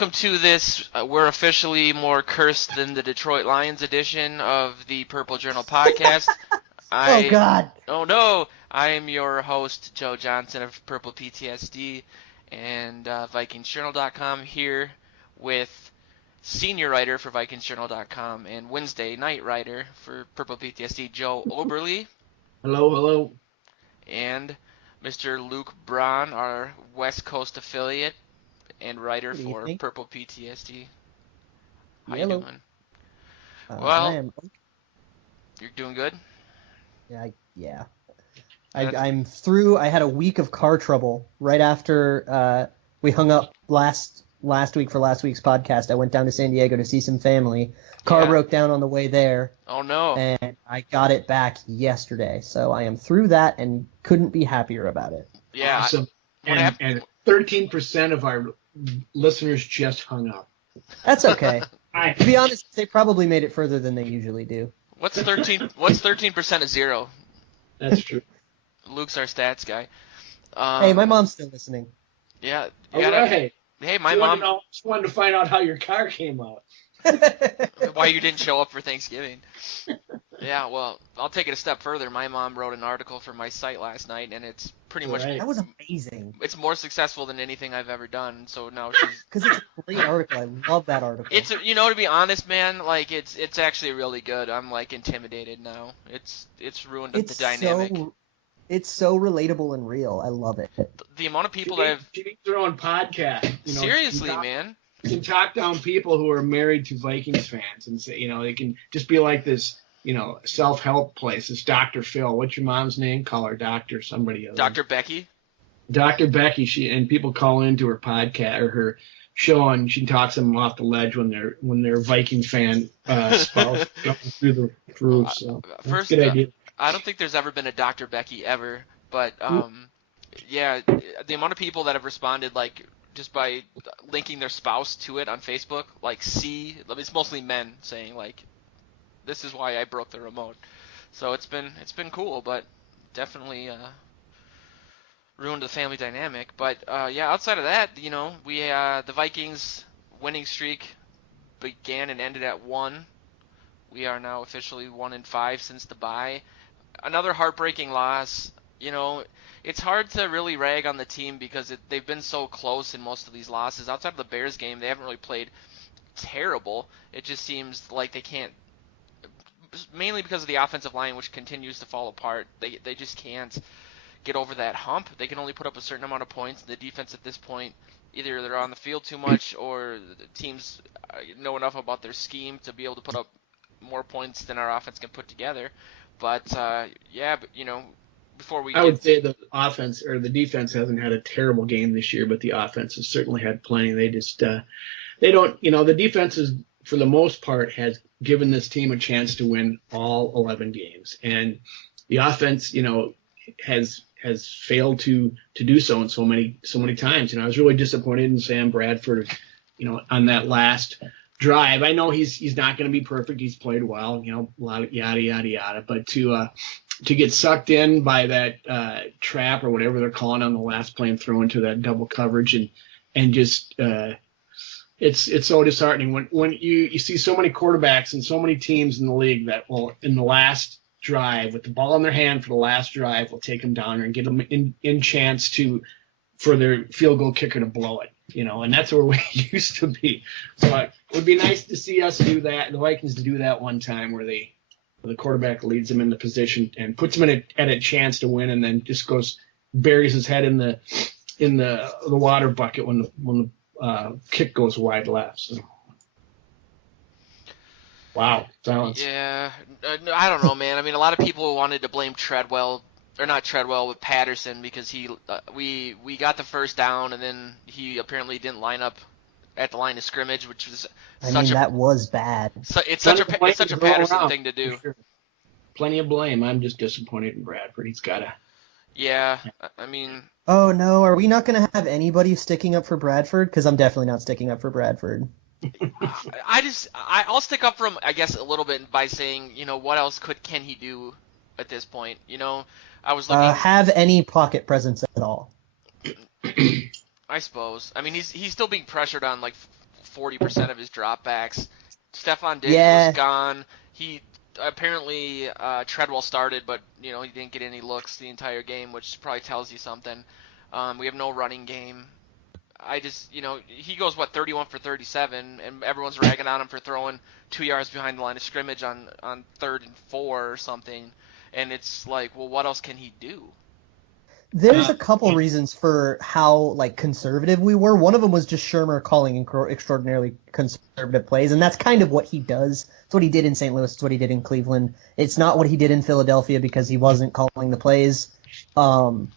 welcome to this, we're officially more cursed than the Detroit Lions edition of the Purple Journal podcast. Oh, God. Oh, no. I am your host, Joe Johnson of Purple PTSD and VikingsJournal.com, here with senior writer for VikingsJournal.com and Wednesday night writer for Purple PTSD, Joe Oberle. Hello. And Mr. Luke Braun, our West Coast affiliate and writer for Purple PTSD. How you doing? Well, you're doing good? Yeah. I'm through. I had a week of car trouble right after we hung up last week for last week's podcast. I went down to San Diego to see some family. Car broke down on the way there. Oh, no. And I got it back yesterday. So I am through that and couldn't be happier about it. Yeah. Awesome. And 13% of our listeners just hung up. That's okay. To be honest, they probably made it further than they usually do. What's 13% of zero? That's true. Luke's our stats guy. Hey, my mom's still listening. Yeah. All right. Hey, my mom just wanted to find out how your car came out. Why you didn't show up for Thanksgiving. Yeah, well, I'll take it a step further. My mom wrote an article for my site last night, and it's pretty much... That was amazing. It's more successful than anything I've ever done, so now she's... Because it's a great article. I love that article. It's, to be honest, man, like, it's actually really good. I'm, like, intimidated now. It's ruined the dynamic. It's so relatable and real. I love it. The amount of people that have... She needs her own podcast. Seriously, man. You can talk down people who are married to Vikings fans and say, they can just be like this, self-help place. This Dr. Phil. What's your mom's name? Call her Dr. somebody else. Dr. Becky? Dr. Becky. And people call into her podcast or her show, and she talks them off the ledge when their Viking fan spouse going through the roof. So first, good idea. I don't think there's ever been a Dr. Becky ever, but yeah, the amount of people that have responded, like, just by linking their spouse to it on Facebook, like, it's mostly men saying, like, this is why I broke the remote. So it's been cool, but definitely ruined the family dynamic. But yeah, outside of that, we the Vikings winning streak began and ended at 1. We are now officially 1-5 since the bye. Another heartbreaking loss. It's hard to really rag on the team because they've been so close in most of these losses. Outside of the Bears game, they haven't really played terrible. It just seems like they can't, mainly because of the offensive line, which continues to fall apart. They just can't get over that hump. They can only put up a certain amount of points. The defense at this point, either they're on the field too much or the teams know enough about their scheme to be able to put up more points than our offense can put together. But before I would say the offense or the defense hasn't had a terrible game this year, but the offense has certainly had plenty. They just they don't, the defense is, for the most part, has given this team a chance to win all 11 games, and the offense, has failed to do so in so many times. I was really disappointed in Sam Bradford, on that last drive. I know he's not going to be perfect. He's played well, a lot of yada yada yada, but to get sucked in by that trap or whatever they're calling on the last play and throw into that double coverage and just it's so disheartening when you see so many quarterbacks and so many teams in the league that will, in the last drive, with the ball in their hand for the last drive, will take them down and get them in chance for their field goal kicker to blow it. And that's where we used to be. But it would be nice to see us do that, the Vikings to do that one time where the quarterback leads them in the position and puts them at a chance to win, and then just buries his head in the water bucket when the kick goes wide left. So. Wow, silence. Yeah, I don't know, man. I mean, a lot of people wanted to blame Treadwell, or not Treadwell, but Patterson, because we got the first down, and then he apparently didn't line up at the line of scrimmage, which was that was bad. It's such a Patterson thing to do. Sure. Plenty of blame. I'm just disappointed in Bradford. He's got to. Yeah, I mean. Oh no, are we not going to have anybody sticking up for Bradford? Because I'm definitely not sticking up for Bradford. I'll stick up for him, I guess, a little bit by saying, what else can he do at this point? I was looking. Have any pocket presence at all? I suppose. I mean, he's still being pressured on like 40% of his dropbacks. Stephon Diggs Yeah. was gone. He apparently Treadwell started, but he didn't get any looks the entire game, which probably tells you something. We have no running game. I just, he goes 31 for 37, and everyone's ragging on him for throwing 2 yards behind the line of scrimmage on 3rd and 4 or something, and it's like, well, what else can he do? There's a couple reasons for how conservative we were. One of them was just Shermer calling extraordinarily conservative plays, and that's kind of what he does. It's what he did in St. Louis. It's what he did in Cleveland. It's not what he did in Philadelphia because he wasn't calling the plays. And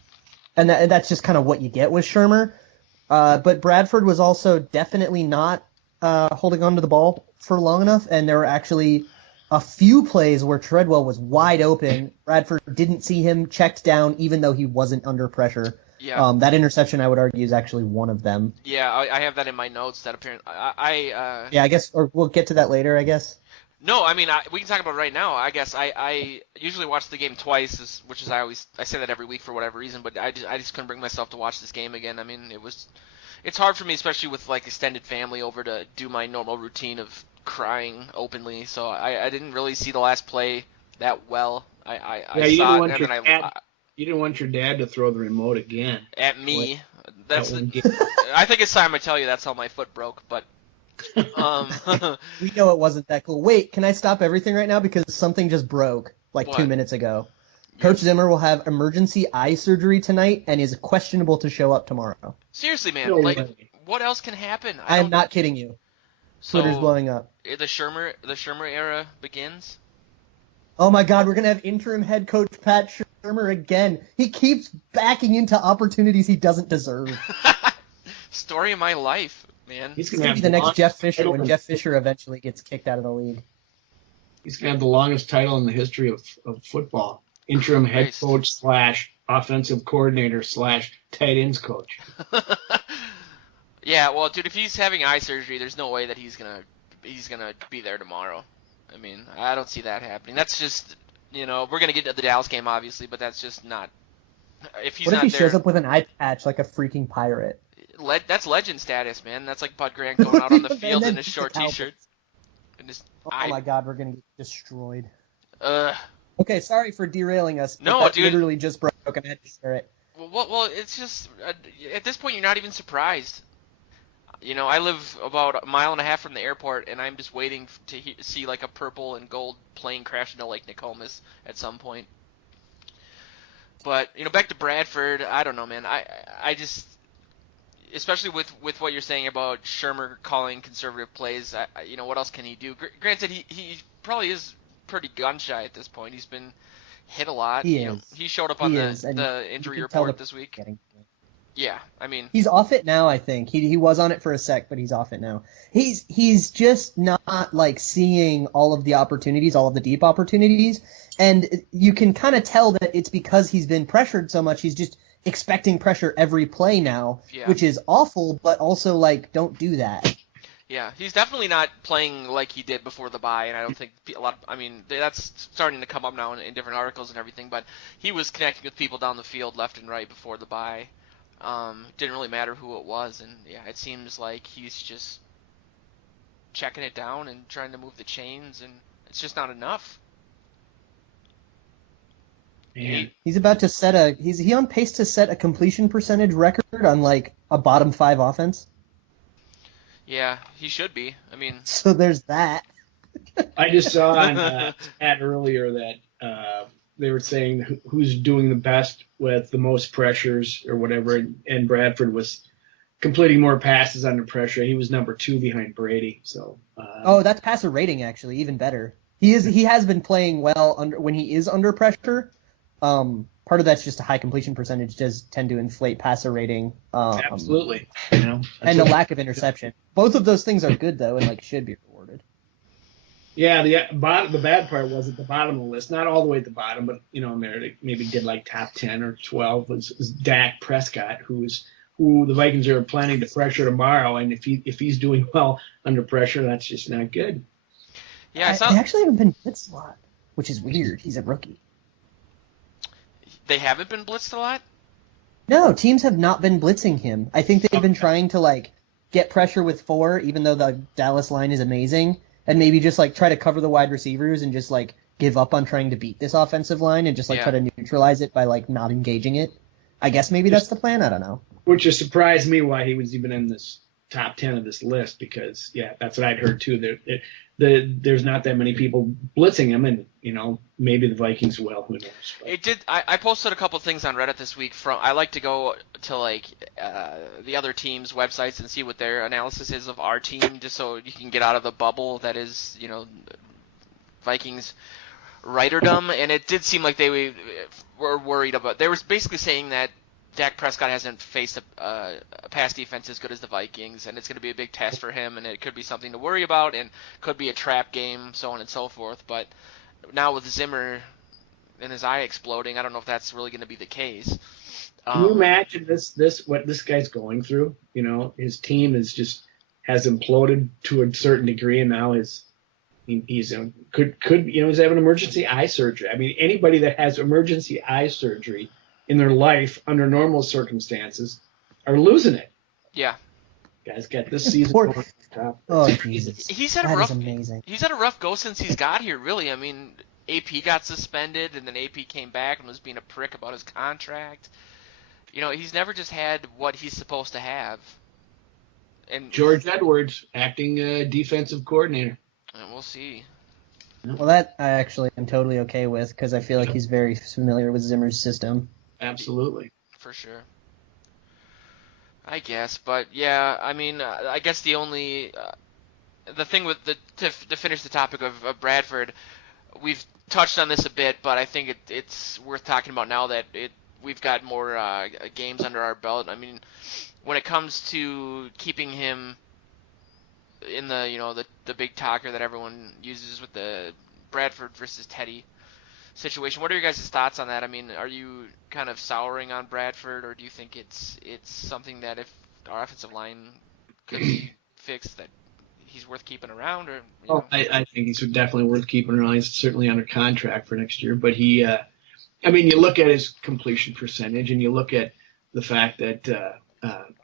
that's just kind of what you get with Shermer. But Bradford was also definitely not holding on to the ball for long enough, and there were actually a few plays where Treadwell was wide open. Bradford didn't see him, checked down, even though he wasn't under pressure. Yeah. That interception, I would argue, is actually one of them. Yeah, I have that in my notes. That apparently, Yeah, I guess, or we'll get to that later, I guess. No, I mean we can talk about it right now. I guess I usually watch the game twice, which is I say that every week for whatever reason, but I just couldn't bring myself to watch this game again. I mean it's hard for me, especially with extended family over, to do my normal routine of crying openly. So I didn't really see the last play that well. I saw it and then you didn't want your dad to throw the remote again at me. I think it's time I tell you that's how my foot broke, but. We know it wasn't that cool. Wait, can I stop everything right now because something just broke What? 2 minutes ago? Coach Zimmer will have emergency eye surgery tonight and is questionable to show up tomorrow. Seriously, man, No way. what else can happen? I am not kidding you. Twitter's blowing up. The Shermer era begins. Oh my God, we're gonna have interim head coach Pat Shermer again. He keeps backing into opportunities he doesn't deserve. Story of my life, man. He's He's gonna be the next Jeff Fisher when Jeff Fisher eventually gets kicked out of the league. He's gonna have the longest title in the history of football. Interim head coach / offensive coordinator / tight ends coach. Yeah, well, dude, if he's having eye surgery, there's no way that he's gonna be there tomorrow. I mean, I don't see that happening. That's just, we're gonna get to the Dallas game, obviously, but that's just not. If he's what if not he there, shows up with an eye patch like a freaking pirate? That's legend status, man. That's like Bud Grant going out on the field in his beat short the Cowboys. T-shirt. And just, Oh my God, we're gonna get destroyed. Uh, Okay, sorry for derailing us. But No, that dude. literally just broke, and I had to share it. well, it's just at this point you're not even surprised. I live about a mile and a half from the airport, and I'm just waiting to see a purple and gold plane crash into Lake Nokomis at some point. But back to Bradford, I don't know, man. I just, especially with what you're saying about Shermer calling conservative plays, what else can he do? Granted, he probably is pretty gun shy at this point. He's been hit a lot. He is. He showed up on the injury report this week. Yeah, I mean, he's off it now. I think he was on it for a sec, but he's off it now. He's just not seeing all of the opportunities, all of the deep opportunities, and you can kind of tell that it's because he's been pressured so much. He's just expecting pressure every play now, which is awful, but also don't do that. Yeah, he's definitely not playing like he did before the bye, and I don't think that's starting to come up now in different articles and everything, but he was connecting with people down the field left and right before the bye. Didn't really matter who it was, and yeah, it seems like he's just checking it down and trying to move the chains, and it's just not enough. Man. He's about to set he's on pace to set a completion percentage record on a bottom 5 offense. Yeah, he should be. I mean, so there's that. I just saw on ad earlier that they were saying who's doing the best with the most pressures or whatever, and Bradford was completing more passes under pressure. He was number 2 behind Brady. So. That's passer rating actually, even better. He has been playing well when he is under pressure. Part of that's just a high completion percentage does tend to inflate passer rating. Absolutely. And the lack of interception. Both of those things are good though, and should be rewarded. Yeah, the bad part was at the bottom of the list, not all the way at the bottom, but maybe did top 10 or 12 was Dak Prescott, who the Vikings are planning to pressure tomorrow, and if he's doing well under pressure, that's just not good. Yeah, they actually haven't been blitzed a lot, which is weird. He's a rookie. They haven't been blitzed a lot? No, teams have not been blitzing him. I think they've been trying to get pressure with 4, even though the Dallas line is amazing, and maybe just like try to cover the wide receivers and just like give up on trying to beat this offensive line and just like try to neutralize it by like not engaging it. I guess maybe that's the plan. I don't know. Which has surprised me why he was even in this top 10 of this list, because that's what I'd heard too. There's not that many people blitzing him, and maybe the Vikings will. Who knows? But. It did. I posted a couple things on Reddit this week. I like to go to like the other teams' websites and see what their analysis is of our team, just so you can get out of the bubble that is Vikings writerdom. And it did seem like they were worried about. They were basically saying that Dak Prescott hasn't faced a pass defense as good as the Vikings, and it's going to be a big test for him, and it could be something to worry about, and could be a trap game, so on and so forth. But now with Zimmer and his eye exploding, I don't know if that's really going to be the case. Can you imagine what this guy's going through? His team has imploded to a certain degree, and now he's having emergency eye surgery. I mean, anybody that has emergency eye surgery in their life under normal circumstances are losing it. Yeah. Guys got this season going on top. Oh, Jesus. He's had a rough go since he's got here, really. I mean, AP got suspended, and then AP came back and was being a prick about his contract. He's never just had what he's supposed to have. And George Edwards, acting defensive coordinator. And we'll see. Well, that I actually am totally okay with, because I feel like he's very familiar with Zimmer's system. Absolutely. For sure. I guess, but yeah, I mean, I guess the only the thing with to finish the topic of Bradford, we've touched on this a bit, but I think it's worth talking about now that we've got more games under our belt. I mean, when it comes to keeping him in the big talker that everyone uses with the Bradford versus Teddy situation, what are your guys' thoughts on that? I mean, are you kind of souring on Bradford, or do you think it's something that if our offensive line could be fixed, that he's worth keeping around? Or I think he's definitely worth keeping around. He's certainly under contract for next year, but he you look at his completion percentage, and you look at the fact that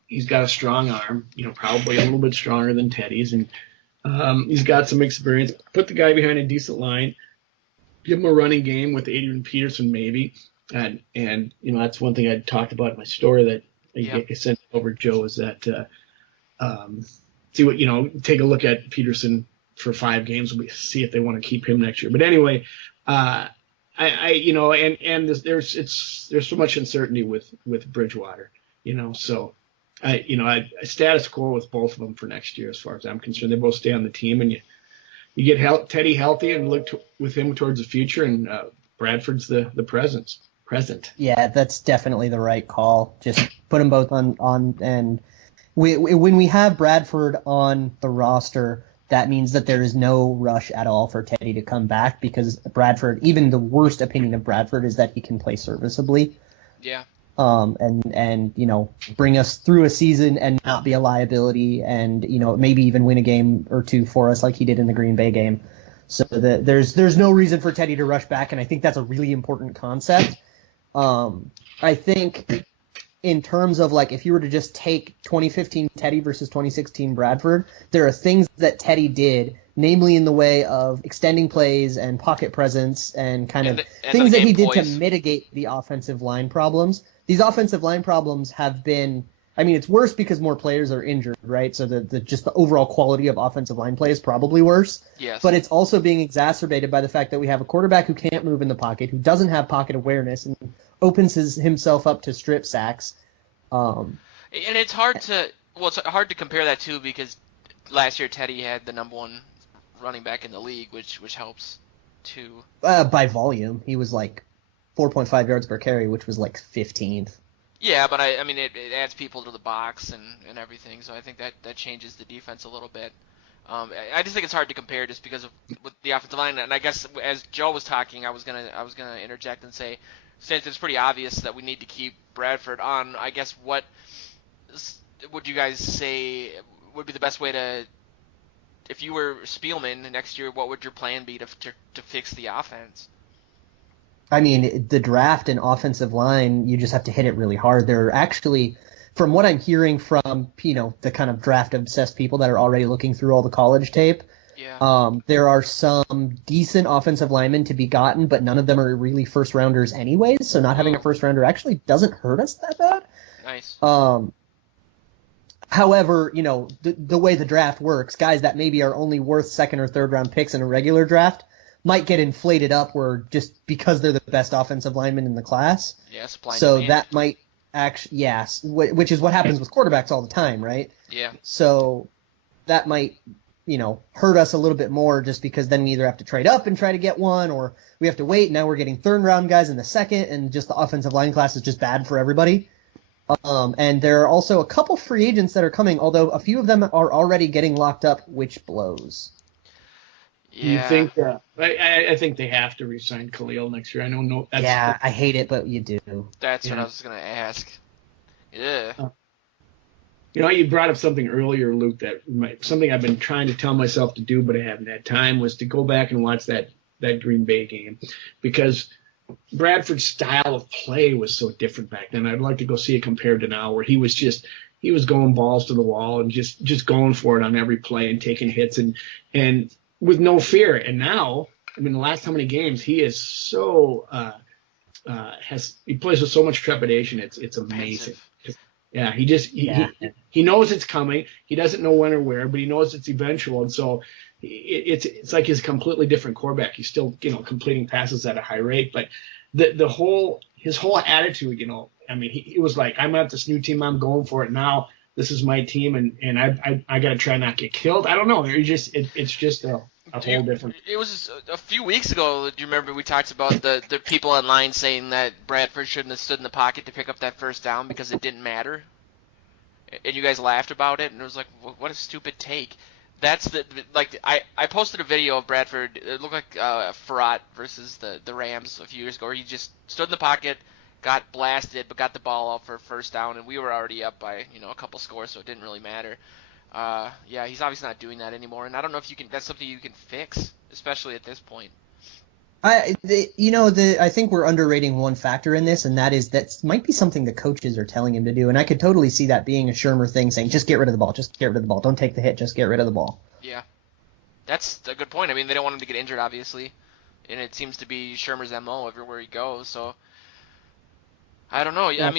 he's got a strong arm, probably a little bit stronger than Teddy's, and he's got some experience. Put the guy behind a decent line, give him a running game with Adrian Peterson maybe, and that's one thing I talked about in my story that I sent over Joe, is that take a look at Peterson for 5 games. We'll see if they want to keep him next year. But anyway, there's so much uncertainty with Bridgewater, so I status quo with both of them for next year as far as I'm concerned. They both stay on the team, and you get Teddy healthy and look with him towards the future, and Bradford's the present. Yeah, that's definitely the right call. Just put them both on and when we have Bradford on the roster, that means that there is no rush at all for Teddy to come back, because Bradford, even the worst opinion of Bradford is that he can play serviceably. Yeah. And bring us through a season and not be a liability, and maybe even win a game or two for us like he did in the Green Bay game. So there's no reason for Teddy to rush back, and I think that's a really important concept. I think in terms of like if you were to just take 2015 Teddy versus 2016 Bradford, there are things that Teddy did, namely in the way of extending plays and pocket presence and things that he did to mitigate the offensive line problems. These offensive line problems have been, it's worse because more players are injured, right? So just the overall quality of offensive line play is probably worse. Yes. But it's also being exacerbated by the fact that we have a quarterback who can't move in the pocket, who doesn't have pocket awareness, and opens himself up to strip sacks. And it's hard to compare that too, because last year Teddy had the number 1 running back in the league, which helps too. By volume, he was like 4.5 yards per carry, which was like 15th. Yeah, but it adds people to the box and everything, so I think that changes the defense a little bit. I just think it's hard to compare just because of with the offensive line, and I guess as Joe was talking, I was gonna interject and say, since it's pretty obvious that we need to keep Bradford on, I guess what would you guys say would be the best way to, if you were Spielman next year, what would your plan be to fix the offense? The draft and offensive line, you just have to hit it really hard. There are actually from what I'm hearing from, the kind of draft obsessed people that are already looking through all the college tape, there are some decent offensive linemen to be gotten, but none of them are really first rounders anyways. So not having a first rounder actually doesn't hurt us that bad. Nice. However, the way the draft works, guys that maybe are only worth second or third round picks in a regular draft might get inflated up where just because they're the best offensive linemen in the class. Yeah, supply and so demand. that might actually, yes, which is what happens with quarterbacks all the time, right? Yeah. So that might, hurt us a little bit more just because then we either have to trade up and try to get one, or we have to wait. Now we're getting third round guys in the second, and just the offensive line class is just bad for everybody. And there are also a couple free agents that are coming, although a few of them are already getting locked up, which blows. Yeah. You think I think they have to re-sign Khalil next year. I don't know. I hate it, but you do. That's what I was gonna ask. Yeah. You brought up something earlier, Luke, something I've been trying to tell myself to do, but I haven't had time, was to go back and watch that Green Bay game, because Bradford's style of play was so different back then. I'd like to go see it compared to now, where he was going balls to the wall and just going for it on every play and taking hits and with no fear. And now, the last how many games he is so he plays with so much trepidation. It's amazing. Yeah, he knows it's coming. He doesn't know when or where, but he knows it's eventual. And so it's like he's a completely different quarterback. He's still, completing passes at a high rate, but his whole attitude, he was like, I'm at this new team. I'm going for it now. This is my team, and I got to try not to get killed. I don't know. It's just a whole different. It was a few weeks ago. Do you remember we talked about the people online saying that Bradford shouldn't have stood in the pocket to pick up that first down because it didn't matter? And you guys laughed about it, and it was like, what a stupid take. That's I posted a video of Bradford. It looked like Farrat versus the Rams a few years ago, where he just stood in the pocket, got blasted, but got the ball out for a first down, and we were already up by a couple scores, so it didn't really matter. He's obviously not doing that anymore, and I don't know if that's something you can fix, especially at this point. I think we're underrating one factor in this, and that might be something the coaches are telling him to do, and I could totally see that being a Shermer thing, saying just get rid of the ball, don't take the hit, just get rid of the ball. Yeah, that's a good point. They don't want him to get injured, obviously, and it seems to be Shermer's MO everywhere he goes, so I don't know. Yeah.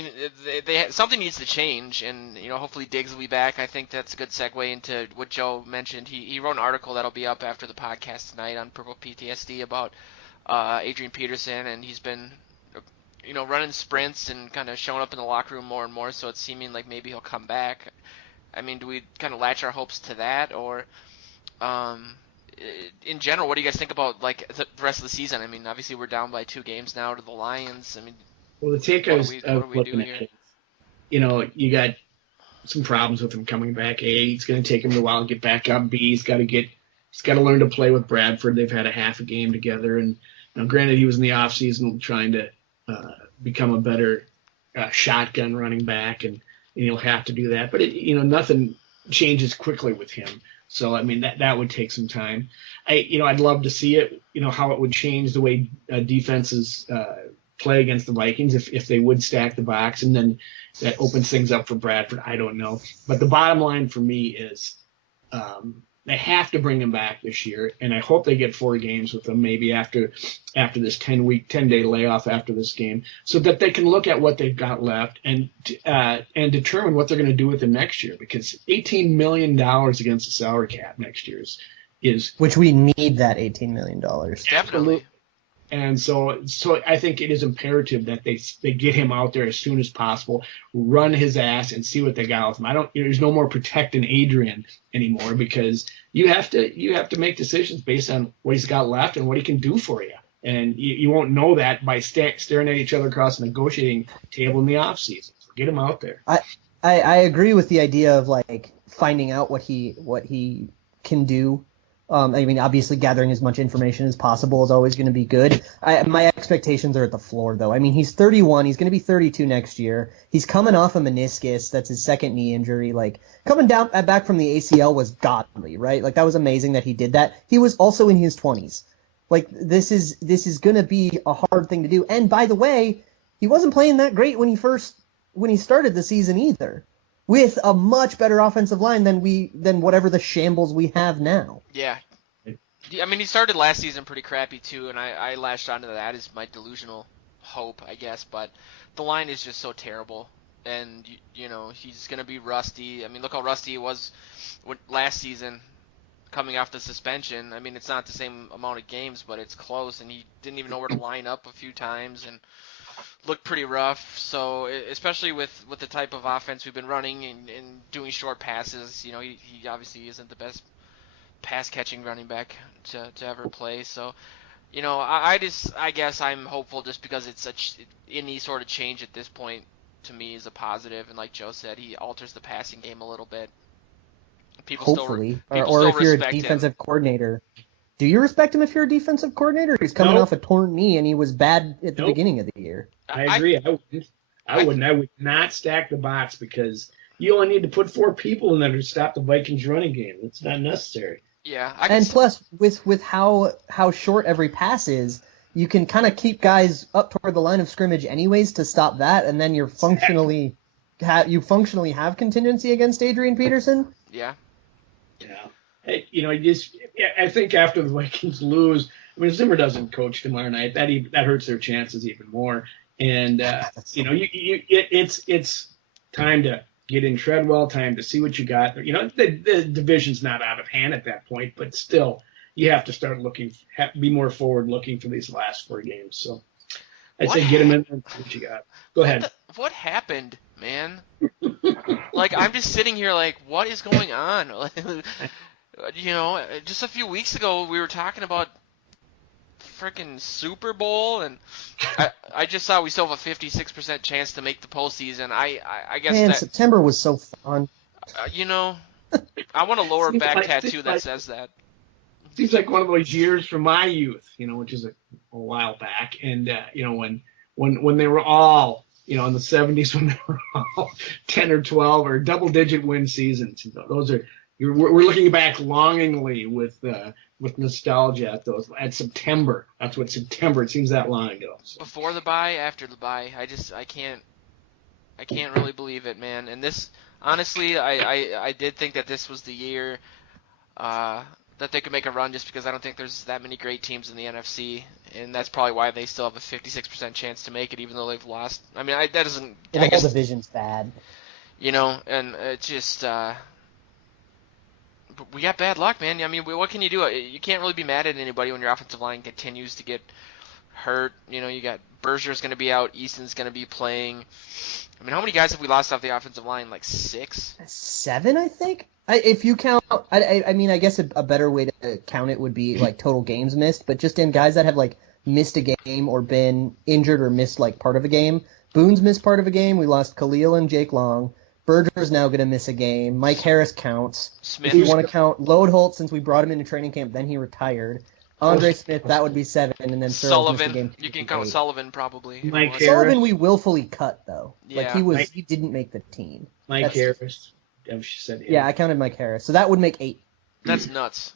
Something needs to change, and hopefully Diggs will be back. I think that's a good segue into what Joe mentioned. He wrote an article that'll be up after the podcast tonight on Purple PTSD about Adrian Peterson, and he's been running sprints and kind of showing up in the locker room more and more. So it's seeming like maybe he'll come back. Do we kind of latch our hopes to that, or in general, what do you guys think about the rest of the season? Obviously we're down by 2 games now to the Lions. Well, the take I was looking at, you got some problems with him coming back. A, it's going to take him a while to get back up. B, he's got to learn to play with Bradford. They've had a half a game together, and granted, he was in the off season trying to become a better shotgun running back, and he'll have to do that. But nothing changes quickly with him. So that would take some time. I'd love to see it. How it would change the way defenses play against the Vikings if they would stack the box, and then that opens things up for Bradford. I don't know. But the bottom line for me is they have to bring him back this year, and I hope they get 4 games with him maybe after this 10-day layoff after this game, so that they can look at what they've got left and determine what they're going to do with him next year, because $18 million against the salary cap next year is which we need that $18 million. Definitely. And so I think it is imperative that they get him out there as soon as possible, run his ass, and see what they got with him. There's no more protecting Adrian anymore, because you have to make decisions based on what he's got left and what he can do for you. And you won't know that by staring at each other across the negotiating table in the offseason. So get him out there. I agree with the idea of finding out what he can do. Obviously gathering as much information as possible is always going to be good. My expectations are at the floor, though. He's 31. He's going to be 32 next year. He's coming off a meniscus. That's his second knee injury. Coming back from the ACL was godly, right? That was amazing that he did that. He was also in his 20s. This is going to be a hard thing to do. And by the way, he wasn't playing that great when he started the season either. with a much better offensive line than whatever the shambles we have now. Yeah. I mean, he started last season pretty crappy too, and I lashed onto that as my delusional hope, I guess. But the line is just so terrible, and he's gonna be rusty. I mean, look how rusty he was last season, coming off the suspension. I mean, it's not the same amount of games, but it's close, and he didn't even know where to line up a few times, and looked pretty rough. So, especially with the type of offense we've been running and doing short passes, he obviously isn't the best pass-catching running back to ever play. So, I guess I'm hopeful just because it's any sort of change at this point to me is a positive. And like Joe said, he alters the passing game a little bit. Hopefully. Or if you're a defensive coordinator. Do you respect him if you're a defensive coordinator? He's coming off a torn knee and he was bad at the beginning of the year. I agree. I wouldn't. I would not stack the box because you only need to put 4 people in there to stop the Vikings running game. It's not necessary. Yeah, and plus, with how short every pass is, you can kind of keep guys up toward the line of scrimmage anyways to stop that, and then you're functionally have contingency against Adrian Peterson. Yeah. Yeah. Hey, I think after the Vikings lose, I mean, Zimmer doesn't coach tomorrow night. That hurts their chances even more. And it's time to get in Treadwell, time to see what you got. The division's not out of hand at that point, but still, you have to start be more forward-looking for these last 4 games. So I'd say get them in and see what you got. Go ahead. What happened, man? Like, I'm just sitting here like, what is going on? Just a few weeks ago, we were talking about freaking Super Bowl, and I just saw we still have a 56% chance to make the postseason. I guess man, September was so fun. I want a lower back tattoo that says that. Seems like one of those years from my youth, which is a while back, and when they were all, in the 70s, when they were all 10 or 12 or double-digit win seasons. Those are. We're looking back longingly with nostalgia at September. That's what September. It seems that long ago. So. Before the bye, after the bye, I can't really believe it, man. And this, honestly, I did think that this was the year that they could make a run, just because I don't think there's that many great teams in the NFC, and that's probably why they still have a 56% chance to make it, even though they've lost. I mean, that doesn't. The whole division's bad. And it's just. We got bad luck, man. I mean, what can you do? You can't really be mad at anybody when your offensive line continues to get hurt. You got Berger's going to be out. Easton's going to be playing. I mean, how many guys have we lost off the offensive line? Like 6? 7, I think. If you count, I mean, I guess a better way to count it would be like total games missed, but just in guys that have like missed a game or been injured or missed like part of a game. Boone's missed part of a game. We lost Khalil and Jake Long. Berger's now going to miss a game. Mike Harris counts. Smith. If you want to count Lodeholt, since we brought him into training camp, then he retired. Andre Smith, that would be 7, and then Sullivan. You can count Sullivan probably. Mike Harris. Sullivan we willfully cut though. Yeah. Like he didn't make the team. Mike Harris. She said yeah, I counted Mike Harris, so that would make 8. That's nuts.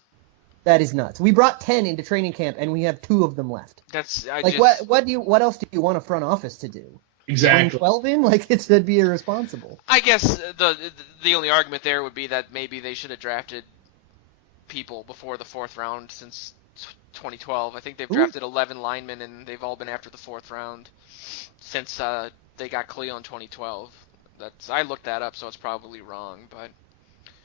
That is nuts. We brought 10 into training camp, and we have 2 of them left. What else do you want a front office to do? Exactly. 12 in? Like, that'd be irresponsible. I guess the only argument there would be that maybe they should have drafted people before the 4th round since 2012. I think they've drafted 11 linemen, and they've all been after the 4th round since they got Khalil in 2012. I looked that up, so it's probably wrong, but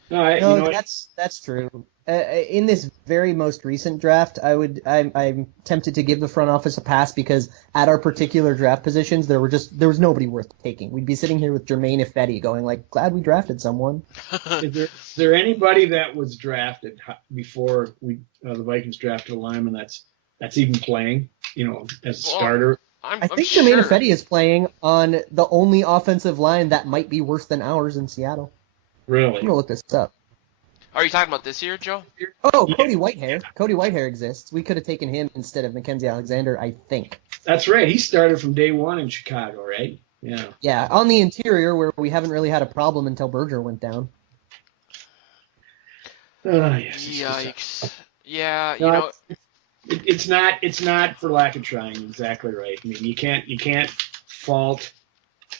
no, that's true. In this very most recent draft, I'm tempted to give the front office a pass because at our particular draft positions, there was nobody worth taking. We'd be sitting here with Jermaine Ifedi going like, glad we drafted someone. Is there anybody that was drafted before the Vikings drafted a lineman that's even playing, as a starter? I think Jermaine Ifedi is playing on the only offensive line that might be worse than ours in Seattle. Really? I'm gonna look this up. Are you talking about this year, Joe? Oh, Cody Whitehair. Cody Whitehair exists. We could have taken him instead of Mackenzie Alexander, I think. That's right. He started from day 1 in Chicago, right? Yeah. Yeah, on the interior where we haven't really had a problem until Berger went down. Yes. Yikes. Yeah, It's not for lack of trying. Exactly right. I mean, you can't fault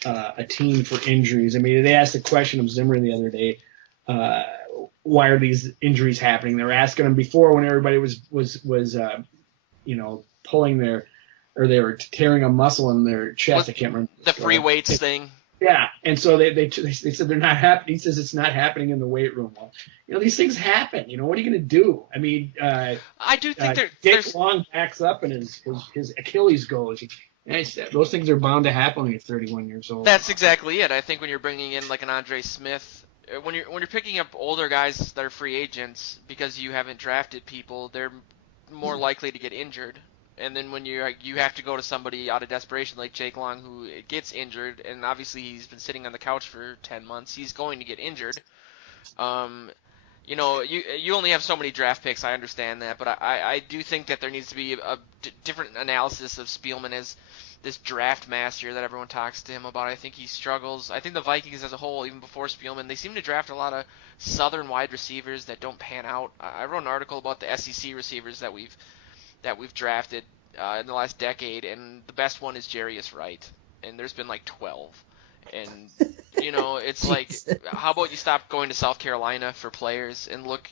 a team for injuries. I mean, they asked the question of Zimmer the other day, why are these injuries happening? They were asking him before when everybody was pulling they were tearing a muscle in their chest. I can't remember the free weights thing. Yeah, and so they said they're not happening. He says it's not happening in the weight room. Well, these things happen. What are you going to do? I mean, I do think Jake Long backs up and his Achilles goes. Those things are bound to happen when you're 31 years old. That's exactly it. I think when you're bringing in like an Andre Smith, when you're picking up older guys that are free agents because you haven't drafted people, they're more likely to get injured. And then when you have to go to somebody out of desperation like Jake Long, who gets injured, and obviously he's been sitting on the couch for 10 months, he's going to get injured. You only have so many draft picks. I understand that, but I do think that there needs to be a different analysis of Spielman as this draft master that everyone talks to him about. I think he struggles. I think the Vikings as a whole, even before Spielman, they seem to draft a lot of southern wide receivers that don't pan out. I wrote an article about the SEC receivers that we've drafted in the last decade, and the best one is Jarius Wright, and there's been like 12. And it's like, how about you stop going to South Carolina for players and look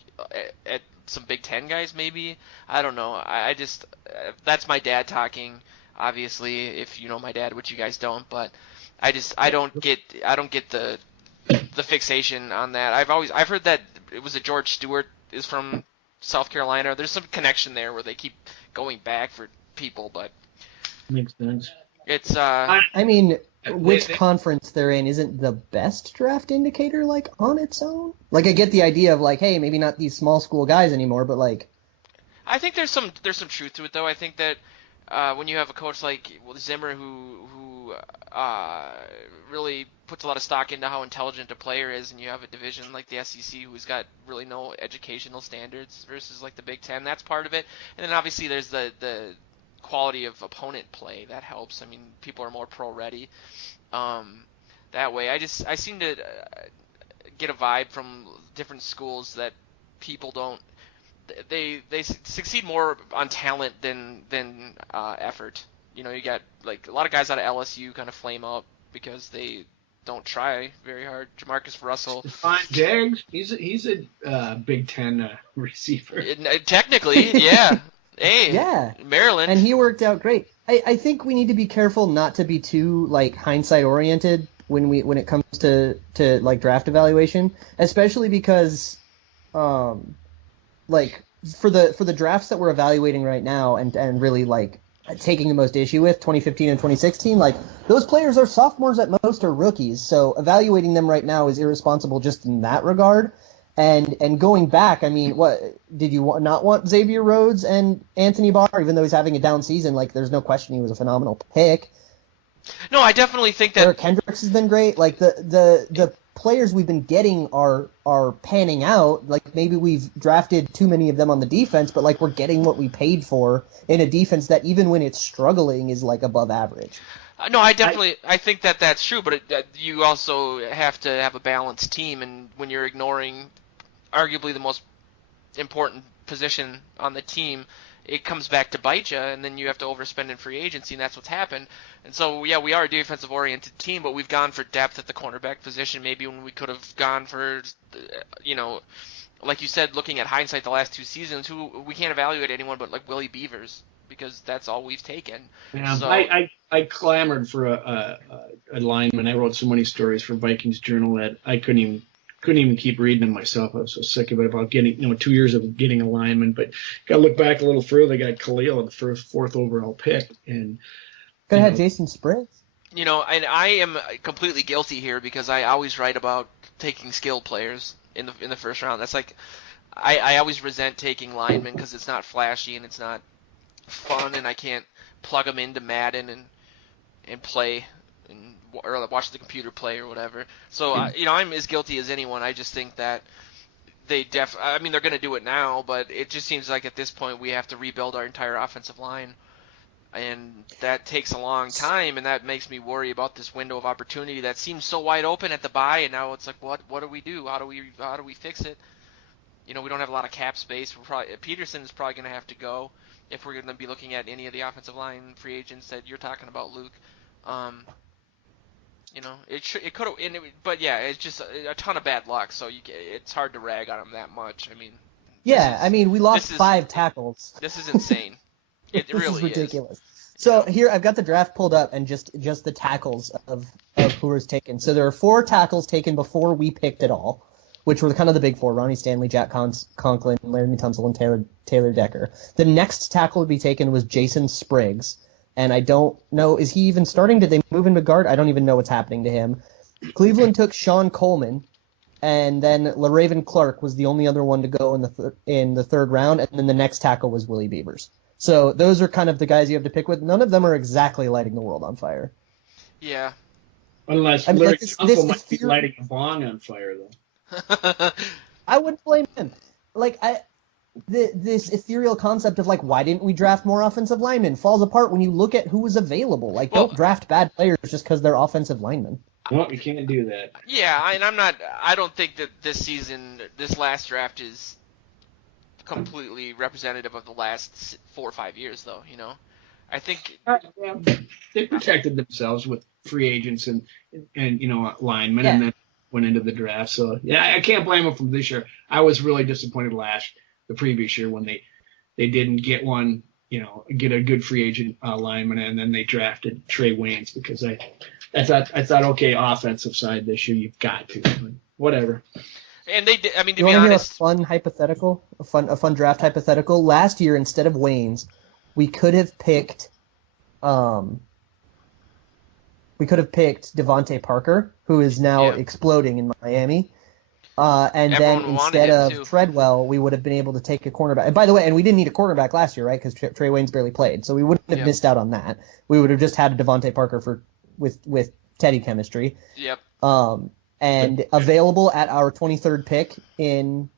at some Big Ten guys maybe? I don't know. I just that's my dad talking. Obviously, if you know my dad, which you guys don't, but I don't get the fixation on that. I've heard that it was a George Stewart is from South Carolina. There's some connection there where they keep going back for people, but makes sense. It's I mean, which conference they're in isn't the best draft indicator, like, on its own. Like, I get the idea of, like, hey, maybe not these small school guys anymore, but, like... I think there's some truth to it, though. I think that when you have a coach like Zimmer who really puts a lot of stock into how intelligent a player is, and you have a division like the SEC who's got really no educational standards versus, like, the Big Ten, that's part of it. And then, obviously, there's the quality of opponent play that helps. I mean, people are more pro ready that way. I seem to get a vibe from different schools that people don't they succeed more on talent than effort. You got like a lot of guys out of LSU kind of flame up because they don't try very hard. Jamarcus Russell, Stephon Diggs, he's a Big Ten receiver. Technically, yeah. Hey, yeah, Maryland, and he worked out great. I think we need to be careful not to be too like hindsight oriented when it comes to like draft evaluation, especially because like for the drafts that we're evaluating right now and really like taking the most issue with 2015 and 2016, like those players are sophomores at most or rookies, so evaluating them right now is irresponsible just in that regard. And going back, I mean, what did you not want Xavier Rhodes and Anthony Barr, even though he's having a down season? Like, there's no question he was a phenomenal pick. No, I definitely think that Eric Kendricks has been great. Like the players we've been getting are panning out. Like maybe we've drafted too many of them on the defense, but like we're getting what we paid for in a defense that even when it's struggling is like above average. No, I think that that's true, but you also have to have a balanced team, and when you're ignoring arguably the most important position on the team, it comes back to bite you, and then you have to overspend in free agency, and that's what's happened. And so, yeah, we are a defensive-oriented team, but we've gone for depth at the cornerback position maybe when we could have gone for, like you said, looking at hindsight the last two seasons, we can't evaluate anyone but like Willie Beavers because that's all we've taken. Yeah, so, I clamored for a lineman. I wrote so many stories for Vikings Journal that I couldn't even keep reading them myself. I was so sick of it about getting, 2 years of getting a lineman. But got to look back a little further. They got Khalil at the fourth overall pick, and could have had Jason Spriggs. And I am completely guilty here because I always write about taking skilled players in the first round. That's like I always resent taking linemen because it's not flashy and it's not fun, and I can't plug them into Madden and play or watch the computer play or whatever. So I'm as guilty as anyone. I just think that they're going to do it now, but it just seems like at this point we have to rebuild our entire offensive line, and that takes a long time, and that makes me worry about this window of opportunity that seems so wide open at the bye, and now it's like, what do we do? How do we fix it? We don't have a lot of cap space. Peterson is probably going to have to go if we're going to be looking at any of the offensive line free agents that you're talking about, Luke. It could have, but yeah, it's just a ton of bad luck. So it's hard to rag on him that much. I mean, Yeah, I mean, we lost this is 5 tackles. This is insane. It This really is ridiculous. is. So here I've got the draft pulled up and just the tackles of who was taken. So there are 4 tackles taken before we picked at all, which were kind of the big 4: Ronnie Stanley, Jack Conklin, Larry Tunsil, and Taylor Decker. The next tackle to be taken was Jason Spriggs, and I don't know, is he even starting? Did they move him to guard? I don't even know what's happening to him. Cleveland took Sean Coleman, and then LaRaven Clark was the only other one to go in the third round, and then the next tackle was Willie Beavers. So those are kind of the guys you have to pick with. None of them are exactly lighting the world on fire. Yeah. Unless Larry Tunsil might be lighting a bong on fire, though. I wouldn't blame him. This ethereal concept of why didn't we draft more offensive linemen falls apart when you look at who was available. Don't draft bad players just because they're offensive linemen. No, you can't do that. Yeah, I don't think that this last draft is completely representative of the last 4 or 5 years, though. I think they protected themselves with free agents and linemen, and then went into the draft. So yeah, I can't blame them from this year. I was really disappointed the previous year when they didn't get one, get a good free agent lineman, and then they drafted Trey Waynes because I thought okay, offensive side this year you've got to, but whatever. And they did. I mean, to be honest, a fun hypothetical, a fun draft hypothetical. Last year, instead of Waynes, we could have picked Devontae Parker, who is now exploding in Miami. And Everyone then instead of Treadwell, we would have been able to take a cornerback. And by the way, we didn't need a quarterback last year, right? Because Trey Waynes barely played, so we wouldn't have missed out on that. We would have just had a Devontae Parker with Teddy chemistry. Yep. And available at our 23rd pick in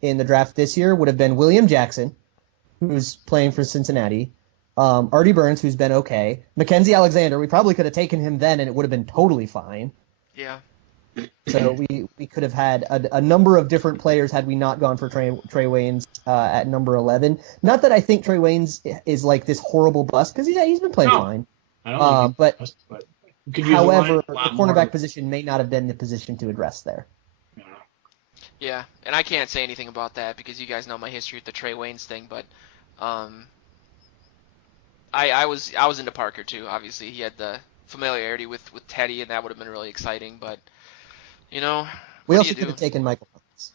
the draft this year would have been William Jackson, who's playing for Cincinnati, Artie Burns, who's been okay, Mackenzie Alexander. We probably could have taken him then, and it would have been totally fine. Yeah. So we could have had a number of different players had we not gone for Trey Waynes at number 11. Not that I think Trey Waynes is this horrible bust, because he's been playing fine. I don't think but however, the cornerback position may not have been the position to address there. Yeah, and I can't say anything about that because you guys know my history with the Trey Waynes thing, but I was into Parker too. Obviously, he had the familiarity with Teddy, and that would have been really exciting. But we also could have taken Michael Thomas.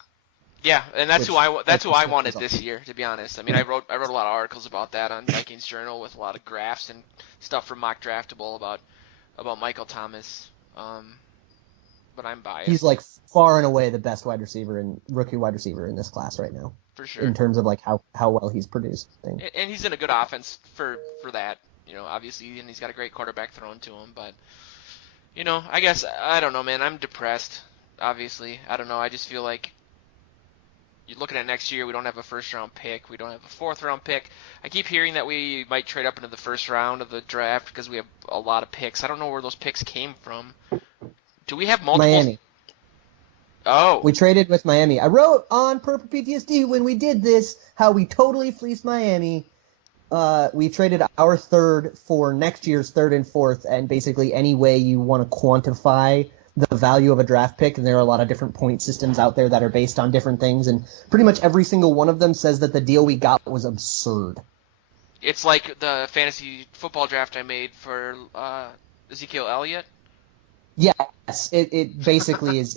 Yeah, and that's who I wanted this year, to be honest. I mean, I wrote a lot of articles about that on Vikings Journal with a lot of graphs and stuff from Mock Draftable about Michael Thomas. But I'm biased. He's far and away the best rookie wide receiver in this class right now. For sure. In terms of how well he's producing. And he's in a good offense for that, obviously, and he's got a great quarterback thrown to him. But I guess I don't know, man. I'm depressed. Obviously, I don't know. I just feel like you're looking at next year. We don't have a first-round pick. We don't have a 4th-round pick. I keep hearing that we might trade up into the first round of the draft because we have a lot of picks. I don't know where those picks came from. Do we have multiple? Miami. Oh. We traded with Miami. I wrote on Purple PTSD when we did this how we totally fleeced Miami. We traded our 3rd for next year's 3rd and 4th, and basically any way you want to quantify the value of a draft pick, and there are a lot of different point systems out there that are based on different things, and pretty much every single one of them says that the deal we got was absurd. It's like the fantasy football draft I made for Ezekiel Elliott. Yes, it basically is.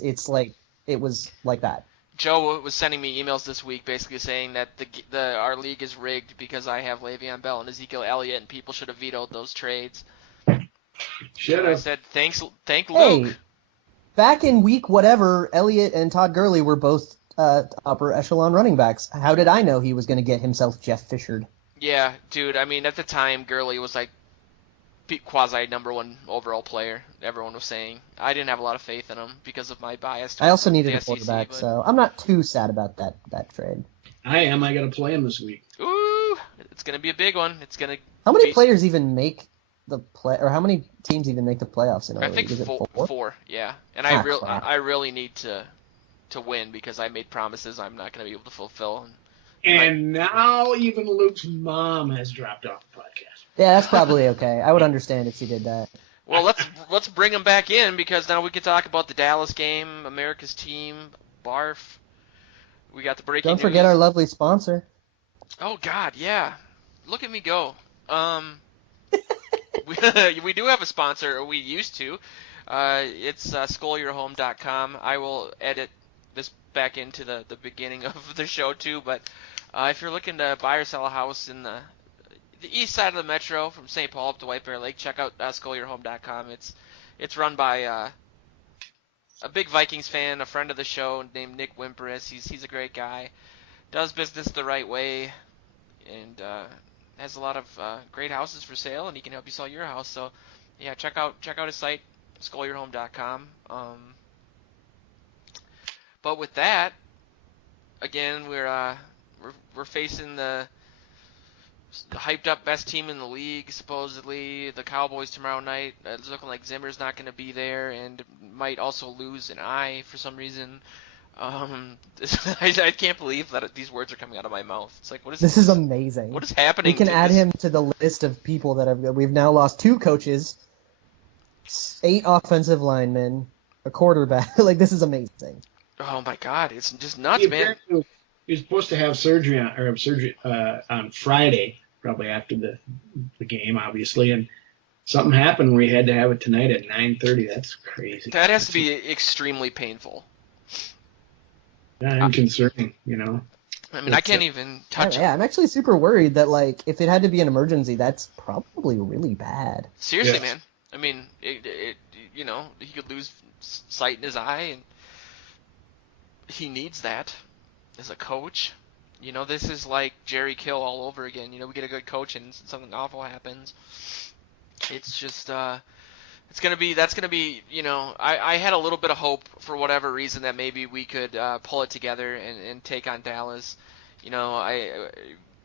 It was like that. Joe was sending me emails this week basically saying that our league is rigged because I have Le'Veon Bell and Ezekiel Elliott, and people should have vetoed those trades. Should have. I said, thank Luke. Hey, back in week whatever, Elliott and Todd Gurley were both upper echelon running backs. How did I know he was going to get himself Jeff Fishered? Yeah, dude. I mean, at the time, Gurley was quasi number 1 overall player. Everyone was saying I didn't have a lot of faith in him because of my bias. I also needed a quarterback, so I'm not too sad about that trade. I am. I got to play him this week. Ooh, it's gonna be a big one. It's gonna. How many players even make the play, or how many teams even make the playoffs in our league? I think Is it 4. Yeah, and crap. I really need to win because I made promises I'm not gonna be able to fulfill. And now even Luke's mom has dropped off the podcast. Yeah, that's probably okay. I would understand if she did that. Well, let's bring him back in because now we can talk about the Dallas game, America's team, barf. We got the breaking Don't news. forget our lovely sponsor. Oh God, yeah. Look at me go. We do have a sponsor, or we used to. It's SchoolYourHome.com. I will edit this back into the beginning of the show too, but if you're looking to buy or sell a house in the east side of the metro from St. Paul up to White Bear Lake, check out SchoolYourHome.com. It's run by a big Vikings fan, a friend of the show named Nick Wimperis. He's a great guy, does business the right way, and has a lot of great houses for sale, and he can help you sell your house. So, yeah, check out his site, SchoolYourHome.com. But with that, again, we're facing the hyped up best team in the league, supposedly, the Cowboys tomorrow night. It's looking like Zimmer's not going to be there and might also lose an eye for some reason. I can't believe that these words are coming out of my mouth. It's like, This is amazing. What is happening? We can add him to the list of people that we've now lost 2 coaches, 8 offensive linemen, a quarterback. Like, this is amazing. Oh my God, it's just nuts, man. He was supposed to have surgery on Friday, probably after the game, obviously, and something happened where he had to have it tonight at 9:30. That's crazy. That has to be extremely painful. Yeah, and concerning, you know. I mean, I can't even touch it. Yeah, I'm actually super worried that, like, if it had to be an emergency, that's probably really bad. Seriously, Yes. man. I mean, you know, he could lose sight in his eye, and he needs that as a coach. You know, this is like Jerry Kill all over again. You know, we get a good coach and something awful happens. It's just, that's gonna be, you know, I had a little bit of hope for whatever reason that maybe we could pull it together and take on Dallas. You know,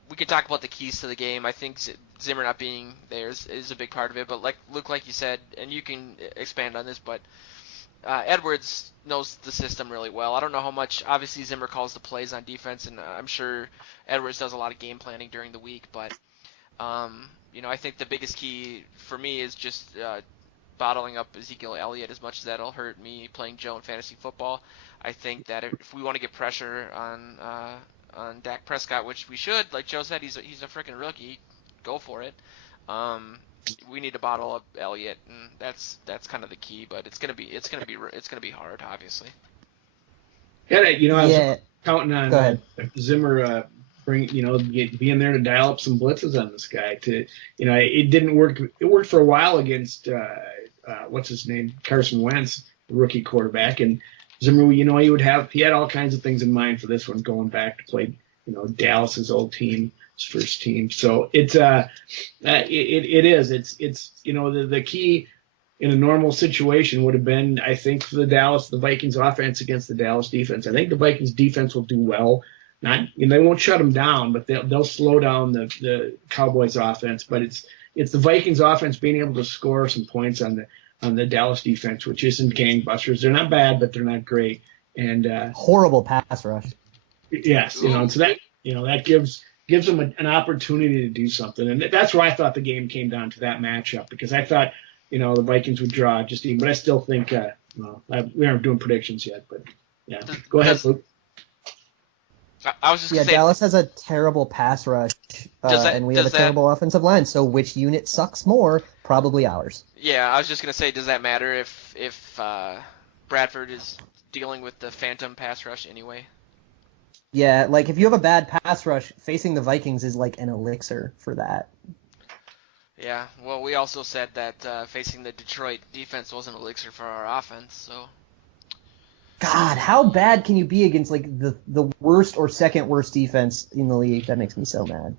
we could talk about the keys to the game. I think Zimmer not being there is a big part of it. But like Luke, like you said, and you can expand on this, but Edwards knows the system really well. I don't know how much. Obviously, Zimmer calls the plays on defense, and I'm sure Edwards does a lot of game planning during the week. But you know, I think the biggest key for me is just bottling up Ezekiel Elliott as much as that'll hurt me playing Joe in fantasy football. I think that if we want to get pressure on Dak Prescott, which we should, like Joe said, he's a freaking rookie. Go for it. We need to bottle up Elliott, and that's kind of the key. But it's gonna be hard, obviously. Yeah, you know, I was counting on Zimmer being there to dial up some blitzes on this guy. You know, it didn't work. It worked for a while against what's his name, Carson Wentz, the rookie quarterback, and Zimmer. You know, he had all kinds of things in mind for this one, going back to play, you know, Dallas's old team, his first team. So it's you know, the key in a normal situation would have been, I think, for the Vikings offense against the Dallas defense. I think the Vikings defense will do well. They won't shut them down, but they'll slow down the Cowboys offense. But it's the Vikings offense being able to score some points on the Dallas defense, which isn't gangbusters. They're not bad, but they're not great. And horrible pass rush. Yes, you know, and so that gives them an opportunity to do something, and that's where I thought the game came down to, that matchup, because I thought, you know, the Vikings would draw but I still think we aren't doing predictions yet, but yeah, go ahead, Luke. I was just gonna say, Dallas has a terrible pass rush, and we have a terrible offensive line. So which unit sucks more? Probably ours. Yeah, I was just gonna say, does that matter if Bradford is dealing with the phantom pass rush anyway? Yeah, like if you have a bad pass rush, facing the Vikings is like an elixir for that. Yeah, well, we also said that facing the Detroit defense was an elixir for our offense, so. God, how bad can you be against like the worst or second worst defense in the league? That makes me so mad.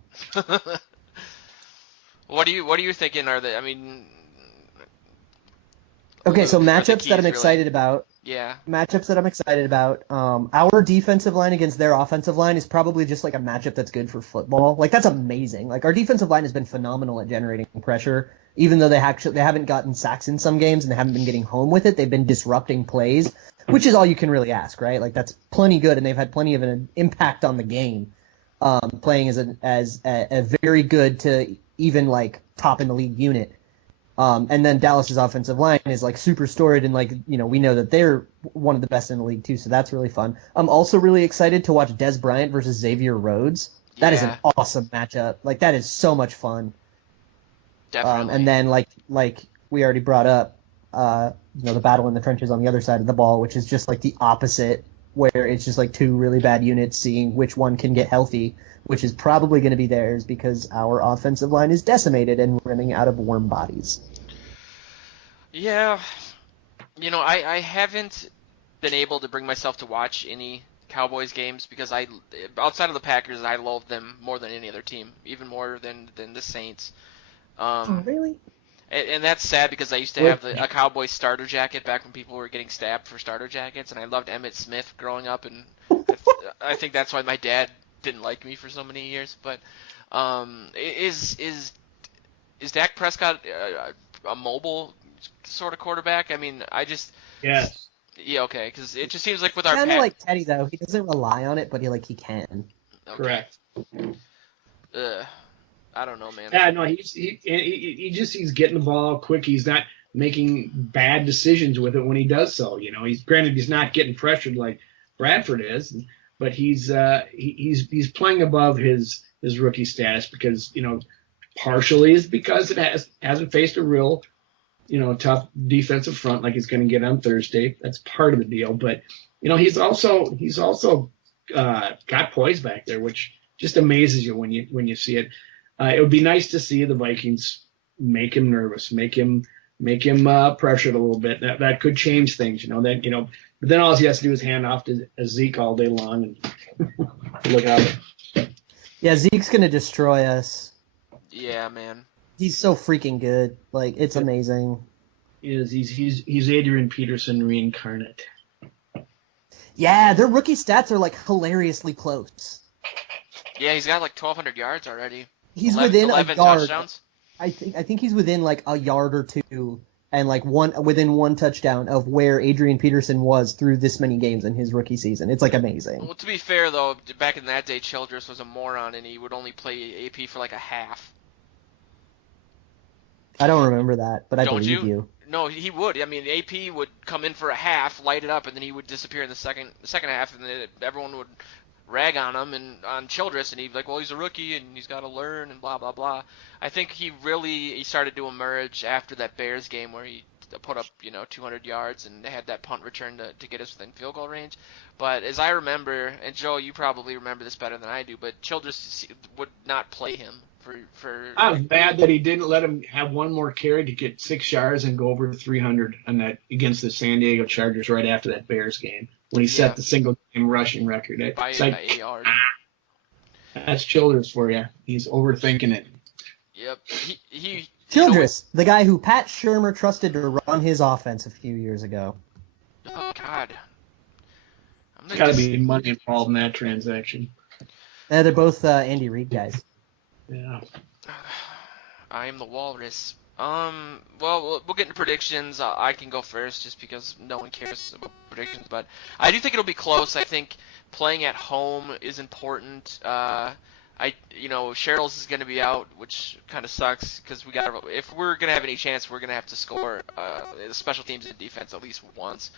What are you thinking? Okay, so matchups that I'm excited about. Yeah. Matchups that I'm excited about. Our defensive line against their offensive line is probably just like a matchup that's good for football. Like, that's amazing. Like, our defensive line has been phenomenal at generating pressure, even though they haven't gotten sacks in some games and they haven't been getting home with it. They've been disrupting plays, which is all you can really ask, right? Like, that's plenty good, and they've had plenty of an impact on the game, playing as a very good to even like top in the league unit. And then Dallas's offensive line is like super storied, and like we know that they're one of the best in the league too, so that's really fun. I'm also really excited to watch Des Bryant versus Xavier Rhodes. That is an Yeah. awesome matchup. Like that is so much fun. Definitely. And then like we already brought up, the battle in the trenches on the other side of the ball, which is just like the opposite, where it's just like two really bad units seeing which one can get healthy, which is probably going to be theirs because our offensive line is decimated and running out of warm bodies. Yeah. I haven't been able to bring myself to watch any Cowboys games because outside of the Packers, I loathe them more than any other team, even more than the Saints. Oh, really? And that's sad because I used to have a Cowboys starter jacket back when people were getting stabbed for starter jackets, and I loved Emmitt Smith growing up, and I think that's why my dad didn't like me for so many years. But is Dak Prescott a mobile sort of quarterback? I mean, Yes. yeah, okay, because it just seems like with our Kind of like Teddy though. He doesn't rely on it, but he can. Okay. Correct. I don't know, man. Yeah, no, he's getting the ball quick. He's not making bad decisions with it when he does so. He's not getting pressured like Bradford is, but he's playing above his rookie status because partially is because it hasn't faced a real tough defensive front like he's going to get on Thursday. That's part of the deal, but he's also got poise back there, which just amazes you when you see it. It would be nice to see the Vikings make him nervous, make him pressured a little bit. That could change things, but then all he has to do is hand off to Zeke all day long and look out. Yeah, Zeke's gonna destroy us. Yeah, man. He's so freaking good. Like it's amazing. He's Adrian Peterson reincarnate. Yeah, their rookie stats are like hilariously close. Yeah, he's got like 1,200 yards already. He's 11 within a yard. touchdowns. I think he's within like a yard or two, and like within one touchdown of where Adrian Peterson was through this many games in his rookie season. It's like amazing. Well, to be fair though, back in that day, Childress was a moron and he would only play AP for like a half. I don't remember that, but I Don't believe you. No, he would. I mean, AP would come in for a half, light it up, and then he would disappear in the second half, and then everyone would rag on him and on Childress, and he'd be like, well, he's a rookie and he's got to learn and blah blah blah. I think he started to emerge after that Bears game where he put up 200 yards and had that punt return to get us within field goal range. But as I remember, and Joe, you probably remember this better than I do, but Childress would not play him for. I was mad that he didn't let him have one more carry to get 6 yards and go over 300 on that against the San Diego Chargers right after that Bears game when he set the single game rushing record. By It's like, a yard. That's Childress for you. He's overthinking it. Yep. He Childress, the guy who Pat Shurmur trusted to run his offense a few years ago. Oh God. There's got to be money involved in that transaction. They're both Andy Reid guys. Yeah. I am the walrus. Well, we'll get into predictions. I can go first just because no one cares about predictions, but I do think it'll be close. I think playing at home is important. Cheryl's is going to be out, which kind of sucks because if we're going to have any chance, we're going to have to score the special teams and defense at least once.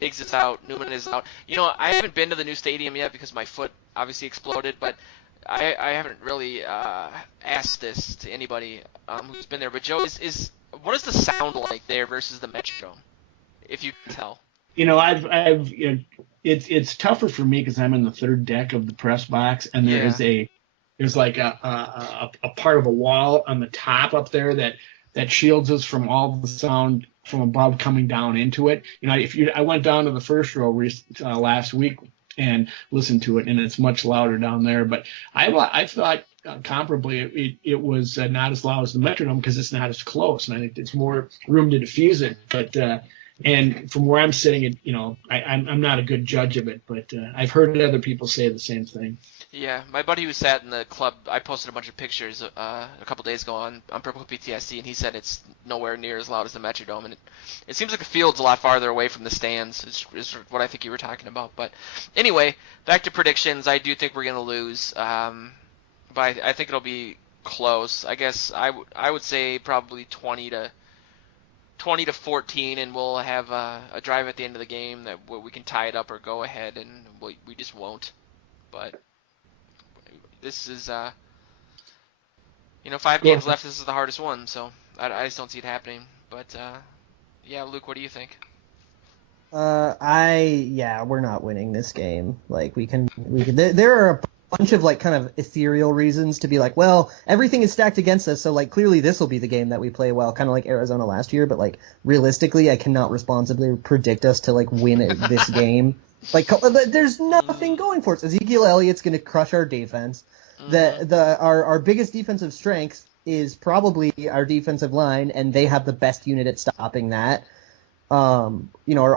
Biggs is out, Newman is out. I haven't been to the new stadium yet because my foot obviously exploded, but I haven't really asked this to anybody who's been there. But Joe, what is the sound like there versus the Metrodome, if you can tell? It's tougher for me because I'm in the third deck of the press box, and there's like a part of a wall on the top up there that shields us from all the sound from above coming down into it. I went down to the first row last week and listened to it, and it's much louder down there. But I thought comparably it was not as loud as the Metrodome because it's not as close, and I think there's more room to diffuse it. But and from where I'm sitting, I'm not a good judge of it, but I've heard other people say the same thing. Yeah, my buddy who sat in the club, I posted a bunch of pictures a couple days ago on Purple PTSD, and he said it's nowhere near as loud as the Metrodome, and it seems like the field's a lot farther away from the stands, is what I think you were talking about. But anyway, back to predictions. I do think we're going to lose, but I think it'll be close. I guess I would say probably 20 to 14, and we'll have a drive at the end of the game that we can tie it up or go ahead, and we just won't. But this is 5 games left. This is the hardest one, so I just don't see it happening. But yeah, Luke, what do you think? We're not winning this game. Like we can. There are a bunch of like kind of ethereal reasons to be like, well, everything is stacked against us, so like clearly this will be the game that we play well, kind of like Arizona last year. But like realistically, I cannot responsibly predict us to like win this game. Like there's nothing going for us. Ezekiel Elliott's going to crush our defense. Our biggest defensive strength is probably our defensive line, and they have the best unit at stopping that. Our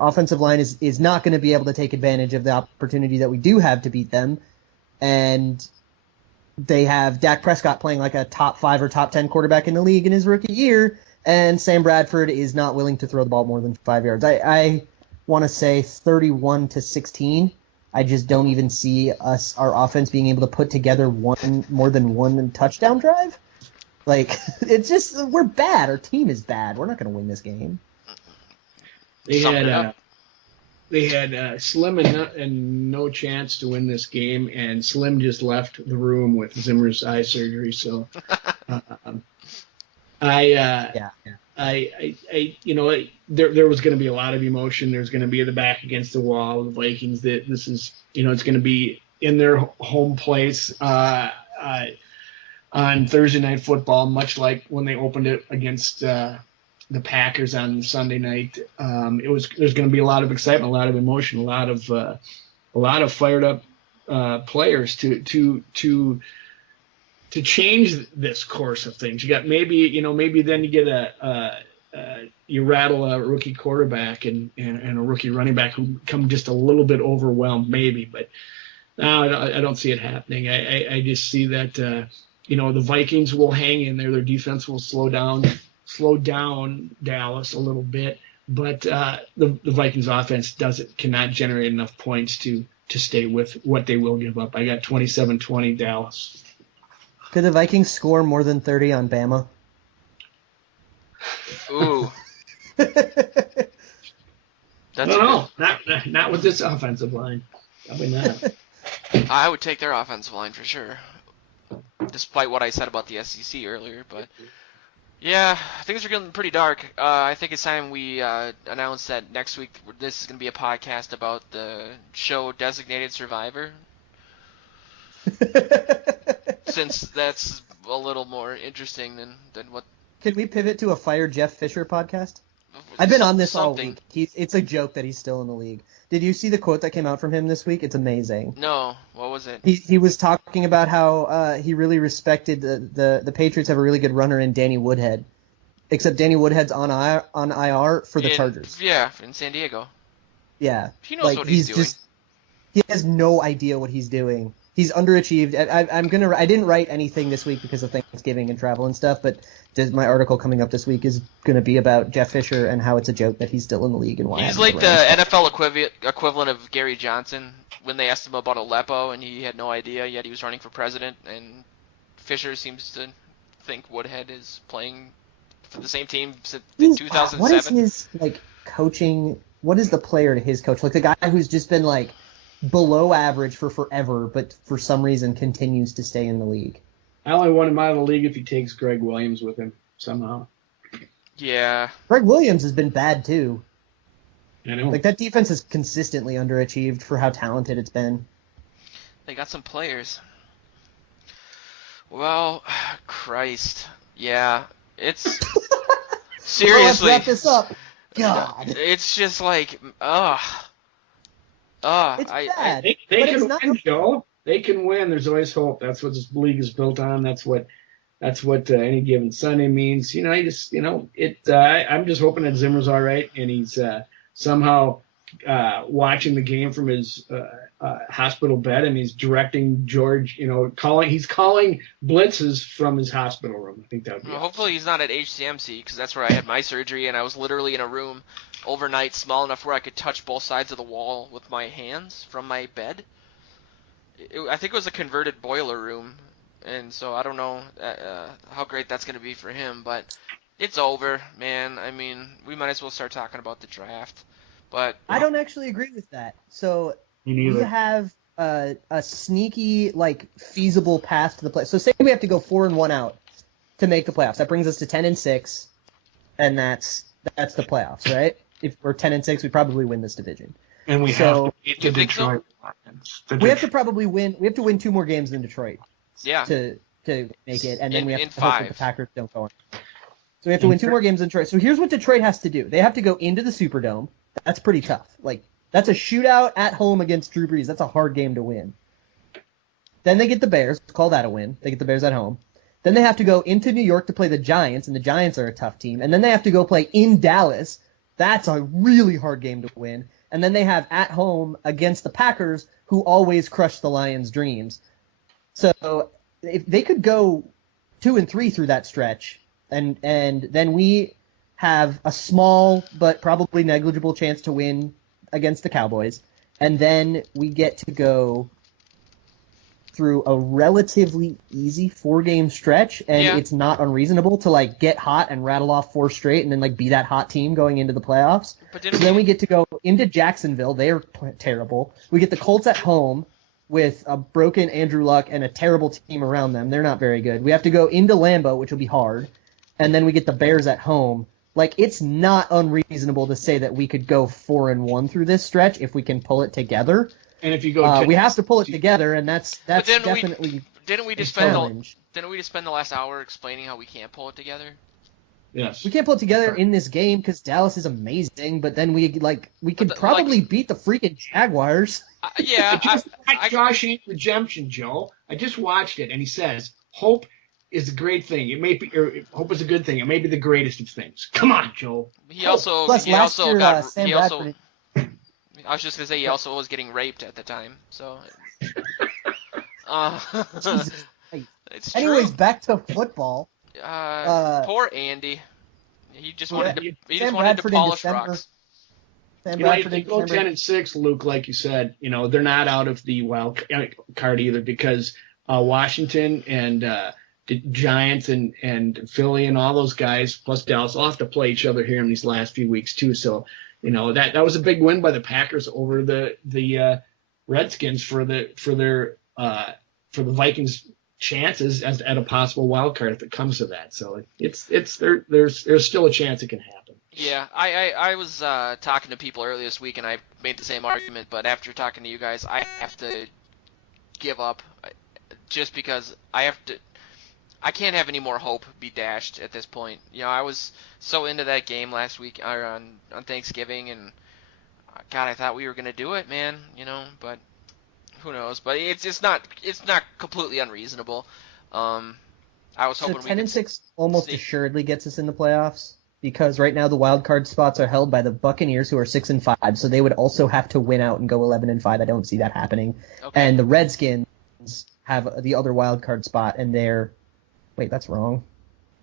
offensive line is not going to be able to take advantage of the opportunity that we do have to beat them. And they have Dak Prescott playing like a top 5 or top 10 quarterback in the league in his rookie year, and Sam Bradford is not willing to throw the ball more than 5 yards. I want to say 31-16. I just don't even see our offense being able to put together more than one touchdown drive. Like, it's just, we're bad. Our team is bad. We're not going to win this game. They had Slim and no chance to win this game, and Slim just left the room with Zimmer's eye surgery. So, there was going to be a lot of emotion. There's going to be the back against the wall. The Vikings. That this is, it's going to be in their home place on Thursday Night Football, much like when they opened it against the Packers on Sunday night. There's going to be a lot of excitement, a lot of emotion, a lot of fired up players to change this course of things. You got maybe then you get you rattle a rookie quarterback and a rookie running back who come just a little bit overwhelmed, maybe, but no, I don't see it happening. I just see that the Vikings will hang in there. Their defense will slow down Dallas a little bit, but the Vikings offense cannot generate enough points to stay with what they will give up. I got 27-20 Dallas. Could the Vikings score more than 30 on Bama? Ooh. I don't know. Not with this offensive line. Probably not. I would take their offensive line for sure, despite what I said about the SEC earlier, but yeah, things are getting pretty dark. I think it's time we announce that next week this is going to be a podcast about the show Designated Survivor. Since that's a little more interesting than what... Can we pivot to a Fire Jeff Fisher podcast? I've been on this all something. week. It's a joke that he's still in the league. Did you see the quote that came out from him this week? It's amazing. No, what was it? He was talking about how he really respected the Patriots have a really good runner in Danny Woodhead, except Danny Woodhead's on IR for the Chargers. Yeah, in San Diego. Yeah, he knows what he's doing. He has no idea what he's doing. He's underachieved. I didn't write anything this week because of Thanksgiving and travel and stuff, but my article coming up this week is going to be about Jeff Fisher and how it's a joke that he's still in the league and why. He's like the NFL equivalent of Gary Johnson when they asked him about Aleppo and he had no idea, yet he was running for president, and Fisher seems to think Woodhead is playing for the same team since 2007. What is his coaching? What is the player to his coach? Like the guy who's just been below average for forever, but for some reason continues to stay in the league. I only want him out of the league if he takes Greg Williams with him somehow. Yeah. Greg Williams has been bad too. I know. That defense is consistently underachieved for how talented it's been. They got some players. Well, Christ. Yeah. It's seriously. Well, let's wrap this up. God. It's just it's bad. They can win, Joe. They can win. There's always hope. That's what this league is built on. That's what any given Sunday means. I'm just hoping that Zimmer's all right and he's somehow watching the game from his hospital bed and he's directing George. He's calling blitzes from his hospital room. I think that would be. Well, hopefully he's not at HCMC because that's where I had my surgery and I was literally in a room overnight small enough where I could touch both sides of the wall with my hands from my bed. I think it was a converted boiler room, and so I don't know how great that's going to be for him, but it's over, man. I mean, we might as well start talking about the draft. But I don't actually agree with that. So Me we neither. have a sneaky, like, feasible path to the play. So say we have to go 4-1 out to make the playoffs. That brings us to 10-6, and that's the playoffs, right? If we're 10-6, we probably win this division. And we So- have to beat the You think so? Detroit Lions. We have to probably win. We have to win 2 more games than Detroit yeah, to make it, and then In- we have in to hope that 5. the Packers don't go on. So we have to win 2 more games than Detroit. So here's what Detroit has to do. They have to go into the Superdome. That's pretty tough. Like, that's a shootout at home against Drew Brees. That's a hard game to win. Then they get the Bears. Call that a win. They get the Bears at home. Then they have to go into New York to play the Giants, and the Giants are a tough team. And then they have to go play in Dallas. That's a really hard game to win. And then they have at home against the Packers, who always crush the Lions' dreams. So if they could go 2-3 through that stretch, and then we have a small but probably negligible chance to win against the Cowboys, and then we get to go through a relatively easy 4-game stretch, and Yeah. it's not unreasonable to like get hot and rattle off 4 straight and then like be that hot team going into the playoffs. but So didn't then we, we get to go into Jacksonville. They're terrible. We get the Colts at home with a broken Andrew Luck and a terrible team around them. They're not very good. We have to go into Lambeau, which will be hard. And then we get the Bears at home. Like, it's not unreasonable to say that we could go 4-1 through this stretch if we can pull it together. And if you go, We have to pull it together, and that's But then definitely didn't we a just spend challenge. didn't we just spend the last hour explaining how we can't pull it together? yes, We can't pull it together in this game because Dallas is amazing, but then we could the- probably beat the freaking Jaguars. Yeah, I, Josh Redemption, Joe. I just watched it, and he says hope is a great thing. It may be, or hope is a good thing. It may be the greatest of things. Come on, Joe. he also Plus, he last also year, got Sam he also Bradford. I was just gonna say he also was getting raped at the time, so. Jesus Christ. It's Anyways, true. back to football. Poor Andy. He just Well, wanted to. you- He Sam just wanted Bradford to in polish December. rocks. Sam You know, if Bradford they in go December. 10-6, Luke, like you said, they're not out of the wild card either because Washington and the Giants and Philly and all those guys plus Dallas all have to play each other here in these last few weeks too. So that was a big win by the Packers over the Redskins for the Vikings chances at a possible wild card if it comes to that. So there's still a chance it can happen. Yeah, I was talking to people earlier this week, and I made the same argument. But after talking to you guys, I have to give up, just because I can't have any more hope be dashed at this point. I was so into that game last week or on Thanksgiving, and God, I thought we were gonna do it, man. But who knows? But it's not completely unreasonable. I was So hoping we 10-6 almost sneak- assuredly gets us in the playoffs because right now the wild card spots are held by the Buccaneers, who are 6-5. So they would also have to win out and go 11-5. I don't see that happening. Okay. And the Redskins have the other wild card spot, and they're wait, that's wrong.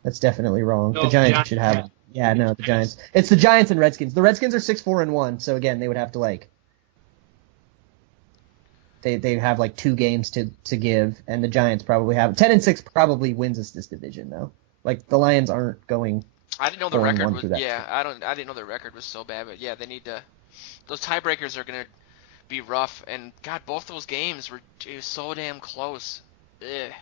That's definitely wrong. No, the Giants Giants. should have it. Yeah, no, the Giants. It's the Giants and Redskins. The Redskins are 6-4-1, so again, they would have to they have 2 games to give, and the Giants probably have 10-6 probably wins us this division though. The Lions aren't going. I didn't know the 4-1 record was. through that. Yeah, I didn't know the record was so bad, but yeah, they need to. Those tiebreakers are gonna be rough, and God, both those games were so damn close. Ugh.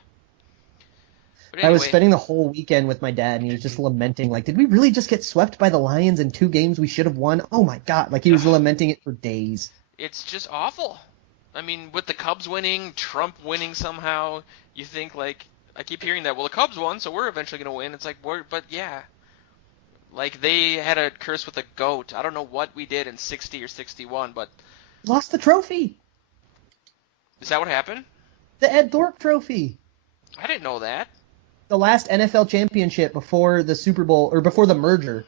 But I was anyway, spending the whole weekend with my dad, and he was just lamenting, did we really just get swept by the Lions in 2 games we should have won? Oh my God! He was lamenting it for days. it's just awful. I mean, with the Cubs winning, Trump winning somehow, you think I keep hearing that. Well, the Cubs won, so we're eventually gonna win. It's but yeah, they had a curse with a goat. I don't know what we did in 60 or 61, but Lost the trophy, is that what happened? the Ed Thorpe Trophy. I didn't know that. The last NFL championship before the Super Bowl, or before the merger,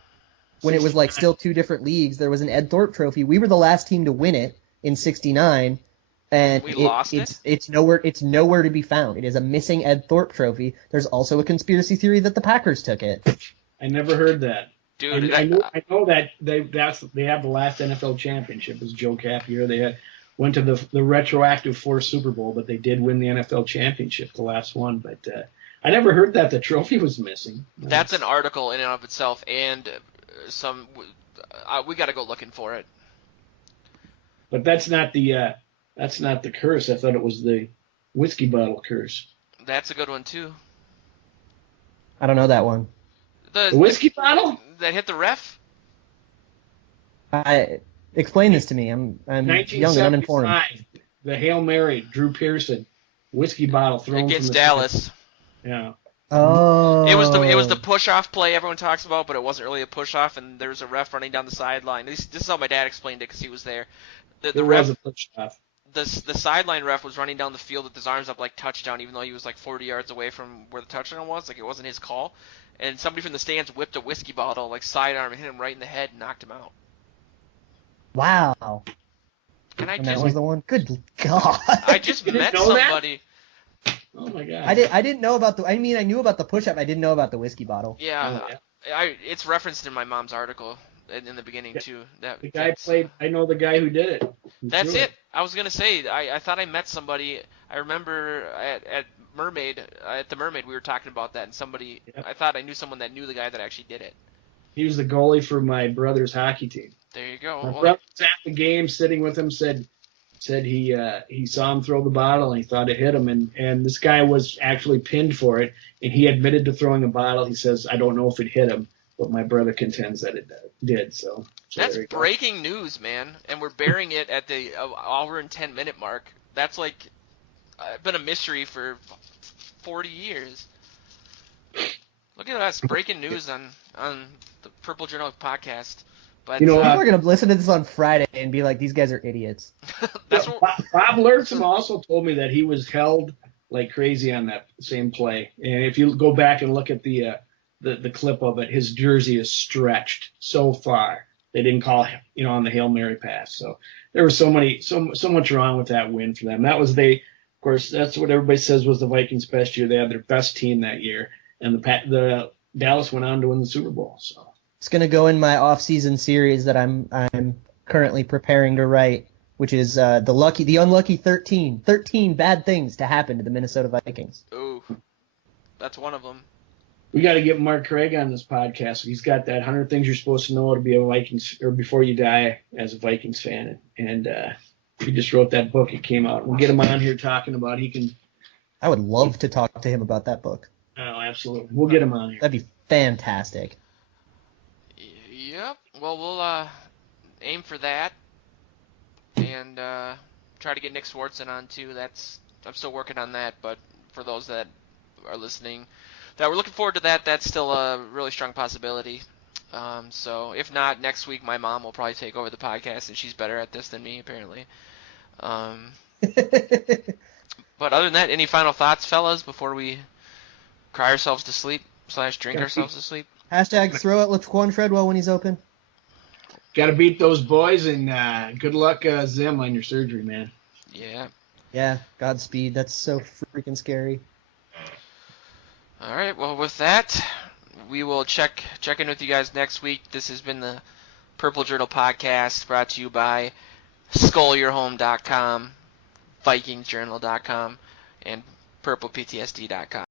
when it was still 2 different leagues, there was an Ed Thorpe Trophy. We were the last team to win it in '69, and We lost it? It's nowhere to be found. It is a missing Ed Thorpe Trophy. There's also a conspiracy theory that the Packers took it. I never heard that. Dude, I know that they have the last NFL championship. As Joe Cap here, they had went to the retroactive fourth Super Bowl, but they did win the NFL championship, the last one. But I never heard that the trophy was missing. That's an article in and of itself, and we got to go looking for it. But that's not the curse. I thought it was the whiskey bottle curse. That's a good one too. I don't know that one. The whiskey bottle that hit the ref. Explain this to me. I'm young and uninformed. The Hail Mary, Drew Pearson, whiskey bottle thrown against from Dallas. Yeah. Oh. It was the push-off play everyone talks about, but it wasn't really a push-off, and there was a ref running down the sideline. This is how my dad explained it because he was there. The ref was a push-off. The sideline ref was running down the field with his arms up like touchdown, even though he was like 40 yards away from where the touchdown was. Like it wasn't his call. And somebody from the stands whipped a whiskey bottle, like sidearm, and hit him right in the head and knocked him out. Wow. And that was the one? Good God. I just met somebody. Oh my God. I didn't know about I knew about the push-up. I didn't know about the whiskey bottle. Yeah. It's referenced in my mom's article in the beginning too. I know the guy who did it. That's it. I was gonna say I thought I met somebody. I remember at the Mermaid we were talking about that, and somebody I thought I knew someone that knew the guy that actually did it. He was the goalie for my brother's hockey team. There you go. My brother was at the game, sitting with him, said he saw him throw the bottle and he thought it hit him, and this guy was actually pinned for it, and he admitted to throwing a bottle. He says, I don't know if it hit him, but my brother contends that it did. So that's breaking news, man, and we're burying it at the hour and 10-minute mark. That's like been a mystery for 40 years. Look at us, breaking news on the Purple Journal podcast. But people are going to listen to this on Friday and be like, these guys are idiots. Bob Lurcham also told me that he was held like crazy on that same play. And if you go back and look at the clip of it, his jersey is stretched so far. They didn't call on the Hail Mary pass. So there was so much wrong with that win for them. Of course, that's what everybody says was the Vikings' best year. They had their best team that year. And the Dallas went on to win the Super Bowl. So it's going to go in my off-season series that I'm currently preparing to write, which is the unlucky 13 bad things to happen to the Minnesota Vikings. Ooh, that's one of them. We got to get Mark Craig on this podcast. He's got that 100 things you're supposed to know to be a Vikings or before you die as a Vikings fan, and he just wrote that book. It came out. We'll get him on here talking about. I would love to talk to him about that book. Oh, absolutely. We'll get him on here. That'd be fantastic. Yep. Well, we'll aim for that, and try to get Nick Swartzen on too. I'm still working on that, but for those that are listening, that we're looking forward to that. That's still a really strong possibility. So if not, next week my mom will probably take over the podcast, and she's better at this than me apparently. But other than that, any final thoughts, fellas, before we cry ourselves to sleep / drink ourselves to sleep? Hashtag throw at Laquan Treadwell when he's open. Got to beat those boys, and good luck, Zim, on your surgery, man. Yeah. Yeah, Godspeed. That's so freaking scary. All right, well, with that, we will check in with you guys next week. This has been the Purple Journal podcast brought to you by SkullYourHome.com, VikingsJournal.com, and PurplePTSD.com.